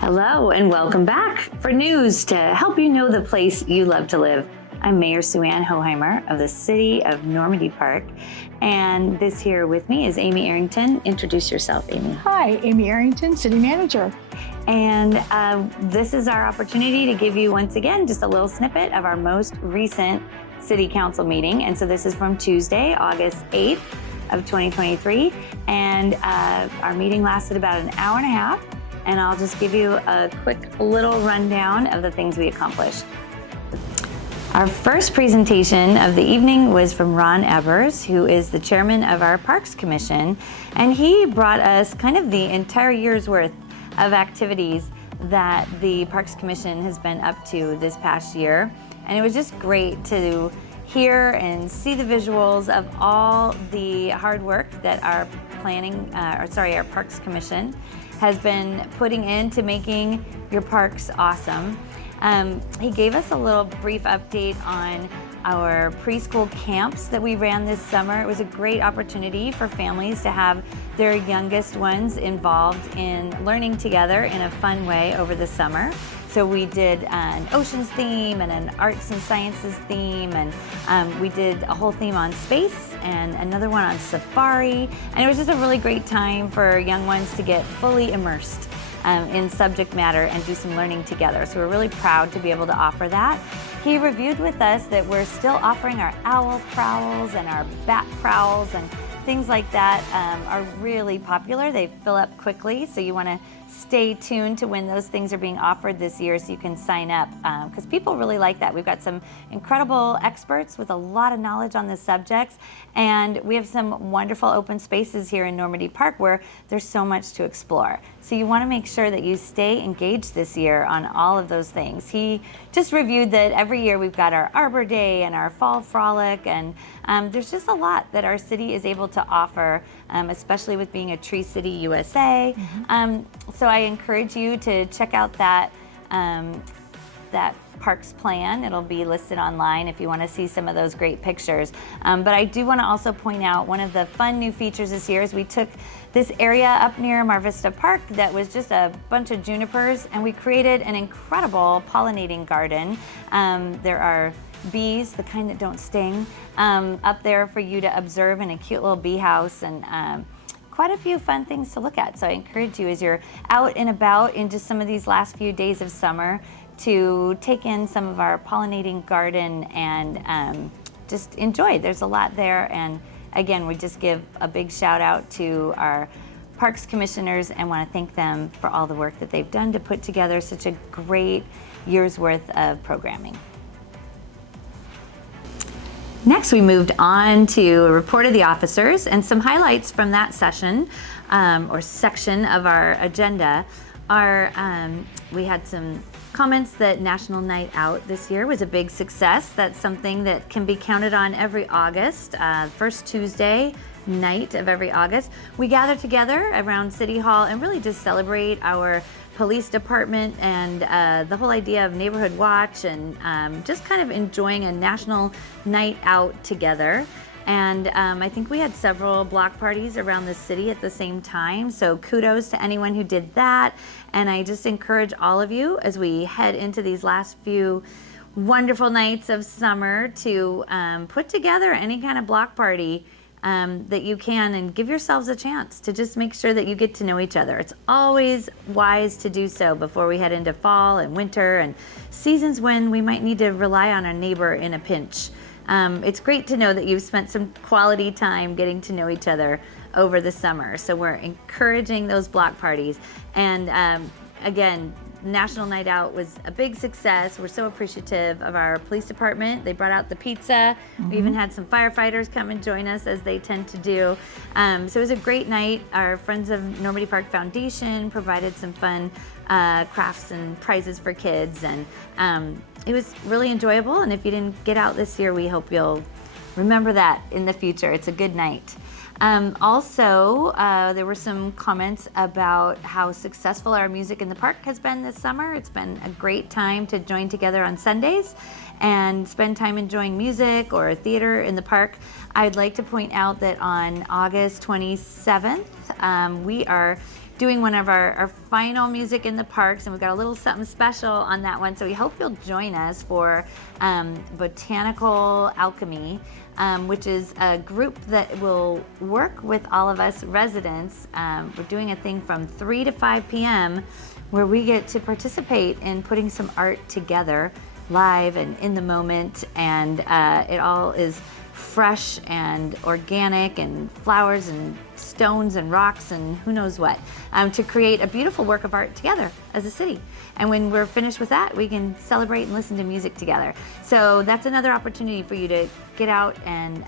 Hello and welcome back for news to help you know the place you love to live. I'm Mayor Sue Ann Hoheimer of the City of Normandy Park, and this here with me is Amy Arrington. Introduce yourself, Amy. Hi, Amy Arrington, City Manager. And this is our opportunity to give you once again just a little snippet of our most recent City Council meeting. And so this is from Tuesday, August 8th of 2023, and our meeting lasted about an hour and a half. And I'll just give you a quick little rundown of the things we accomplished. Our first presentation of the evening was from Ron Evers, who is the chairman of our Parks Commission, and he brought us kind of the entire year's worth of activities that the Parks Commission has been up to this past year. And it was just great to hear and see the visuals of all the hard work that our our Parks Commission has been putting into making your parks awesome. He gave us a little brief update on our preschool camps that we ran this summer. It was a great opportunity for families to have their youngest ones involved in learning together in a fun way over the summer. So we did an oceans theme and an arts and sciences theme, and we did a whole theme on space and another one on safari. And it was just a really great time for young ones to get fully immersed in subject matter and do some learning together. So we're really proud to be able to offer that. He reviewed with us that we're still offering our owl prowls and our bat prowls, and things like that are really popular. They fill up quickly, so you want to stay tuned to when those things are being offered this year so you can sign up, because people really like that. We've got some incredible experts with a lot of knowledge on the subjects, and we have some wonderful open spaces here in Normandy Park where there's so much to explore. So you want to make sure that you stay engaged this year on all of those things. He just reviewed that every year we've got our Arbor Day and our Fall Frolic, and there's just a lot that our city is able to offer, especially with being a Tree City USA. So I encourage you to check out that Parks plan. It'll be listed online if you want to see some of those great pictures. But I do want to also point out one of the fun new features this year is we took this area up near Mar Vista Park that was just a bunch of junipers, and we created an incredible pollinating garden. There are bees, the kind that don't sting, up there for you to observe in a cute little bee house, and quite a few fun things to look at. So I encourage you, as you're out and about in just some of these last few days of summer, to take in some of our pollinating garden and just enjoy. There's a lot there. And again, we just give a big shout out to our Parks Commissioners and want to thank them for all the work that they've done to put together such a great year's worth of programming. Next, we moved on to a report of the officers, and some highlights from that session or section of our agenda are we had some comments that National Night Out this year was a big success. That's something that can be counted on every August, first Tuesday night of every August. We gather together around City Hall and really just celebrate our police department and the whole idea of neighborhood watch and just kind of enjoying a national night out together. And I think we had several block parties around the city at the same time. So kudos to anyone who did that. And I just encourage all of you as we head into these last few wonderful nights of summer to put together any kind of block party that you can, and give yourselves a chance to just make sure that you get to know each other. It's always wise to do so before we head into fall and winter and seasons when we might need to rely on a neighbor in a pinch. It's great to know that you've spent some quality time getting to know each other over the summer. So we're encouraging those block parties. And again, National Night Out was a big success. We're so appreciative of our police department. They brought out the pizza. We even had some firefighters come and join us, as they tend to do. So it was a great night. Our Friends of Normandy Park Foundation provided some fun crafts and prizes for kids, and it was really enjoyable. And if you didn't get out this year, we hope you'll remember that in the future. It's a good night. Also, there were some comments about how successful our Music in the Park has been this summer. It's been a great time to join together on Sundays and spend time enjoying music or theater in the park. I'd like to point out that on August 27th, we are doing one of our final Music in the Parks, and we've got a little something special on that one. So we hope you'll join us for Botanical Alchemy, which is a group that will work with all of us residents. We're doing a thing from 3 to 5 p.m. where we get to participate in putting some art together live and in the moment, and it all is fresh and organic, and flowers and stones and rocks and who knows what, to create a beautiful work of art together as a city. And when we're finished with that, we can celebrate and listen to music together. So that's another opportunity for you to get out and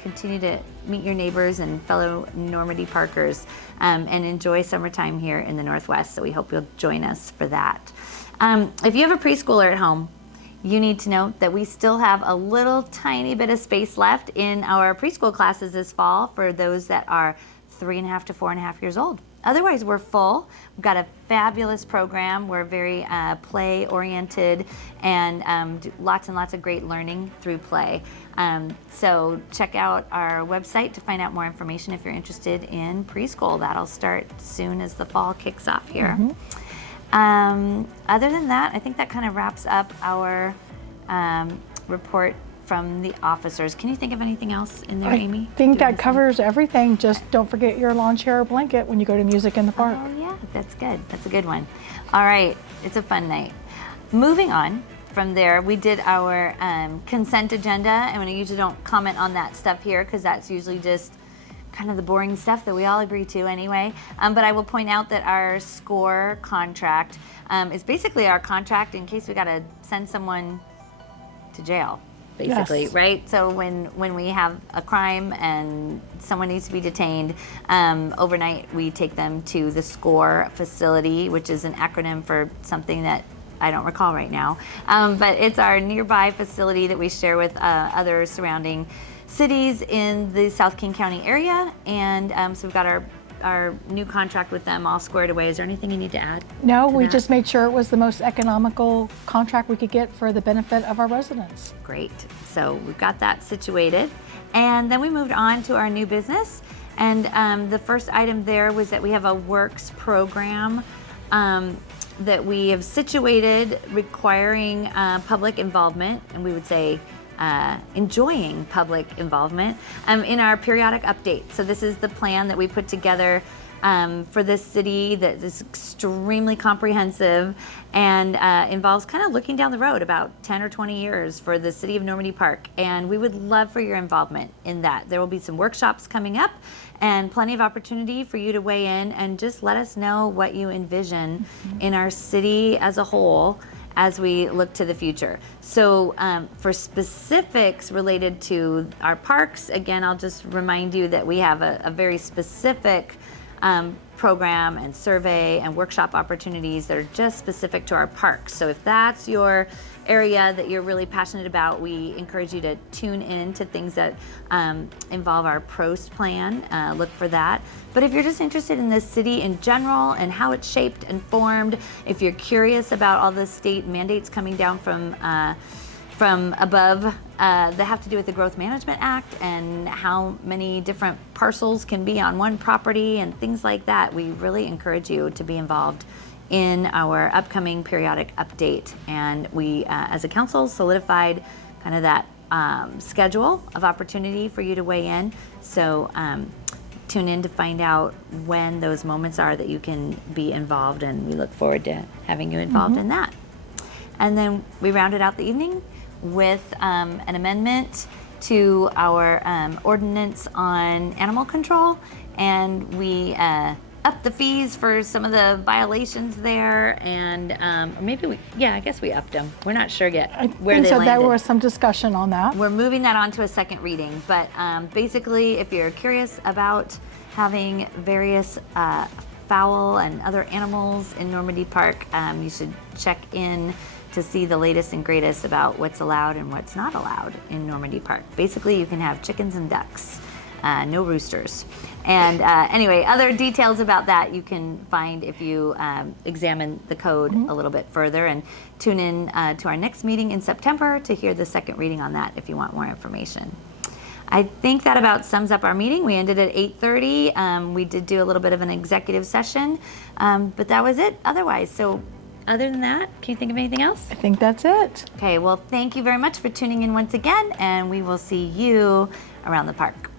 continue to meet your neighbors and fellow Normandy Parkers, and enjoy summertime here in the Northwest. So we hope you'll join us for that. If you have a preschooler at home, you need to know that we still have a little tiny bit of space left in our preschool classes this fall for those that are 3.5 to 4.5 years old. Otherwise, we're full. We've got a fabulous program. We're very play-oriented, and do lots and lots of great learning through play. So check out our website to find out more information if you're interested in preschool. That'll start soon as the fall kicks off here. Other than that, I think that kind of wraps up our report from the officers. Can you think of anything else in there, Amy? I think that covers everything. Just don't forget your lawn chair or blanket when you go to Music in the Park. Oh yeah, that's good. That's a good one. All right, it's a fun night. Moving on from there, we did our consent agenda, and we usually don't comment on that stuff here because that's usually just kind of the boring stuff that we all agree to anyway. But I will point out that our SCORE contract is basically our contract in case we got to send someone to jail, basically, Yes. right? So when we have a crime and someone needs to be detained, overnight we take them to the SCORE facility, which is an acronym for something that I don't recall right now. But it's our nearby facility that we share with other surrounding cities in the South King County area, and so we've got our new contract with them all squared away. Is there anything you need to add? No, to we that? just made sure it was the most economical contract we could get for the benefit of our residents. Great. So we've got that situated. And then we moved on to our new business. And the first item there was that we have a works program that we have situated requiring public involvement, and we would say enjoying public involvement in our periodic update. So this is the plan that we put together for this city that is extremely comprehensive and involves kind of looking down the road about 10 or 20 years for the city of Normandy Park. And we would love for your involvement in that. There will be some workshops coming up and plenty of opportunity for you to weigh in and just let us know what you envision in our city as a whole as we look to the future. So for specifics related to our parks, again, I'll just remind you that we have a very specific program and survey and workshop opportunities that are just specific to our parks. So if that's your area that you're really passionate about, we encourage you to tune in to things that involve our PROST plan. Look for that. But if you're just interested in this city in general and how it's shaped and formed, if you're curious about all the state mandates coming down from above that have to do with the Growth Management Act and how many different parcels can be on one property and things like that, we really encourage you to be involved in our upcoming periodic update. And we, as a council, solidified kind of that schedule of opportunity for you to weigh in. So tune in to find out when those moments are that you can be involved, and we look forward to having you involved in that. And then we rounded out the evening with an amendment to our ordinance on animal control, and we upped the fees for some of the violations there, and or maybe I guess we upped them. We're not sure yet where And they so landed. there was some discussion on that. We're moving that on to a second reading, but basically, if you're curious about having various fowl and other animals in Normandy Park, you should check in to see the latest and greatest about what's allowed and what's not allowed in Normandy Park. Basically, you can have chickens and ducks, no roosters. And anyway, other details about that you can find if you examine the code a little bit further, and tune in to our next meeting in September to hear the second reading on that if you want more information. I think that about sums up our meeting. We ended at 8:30. We did do a little bit of an executive session, but that was it otherwise. So other than that, can you think of anything else? I think that's it. Okay, well, thank you very much for tuning in once again, and we will see you around the park.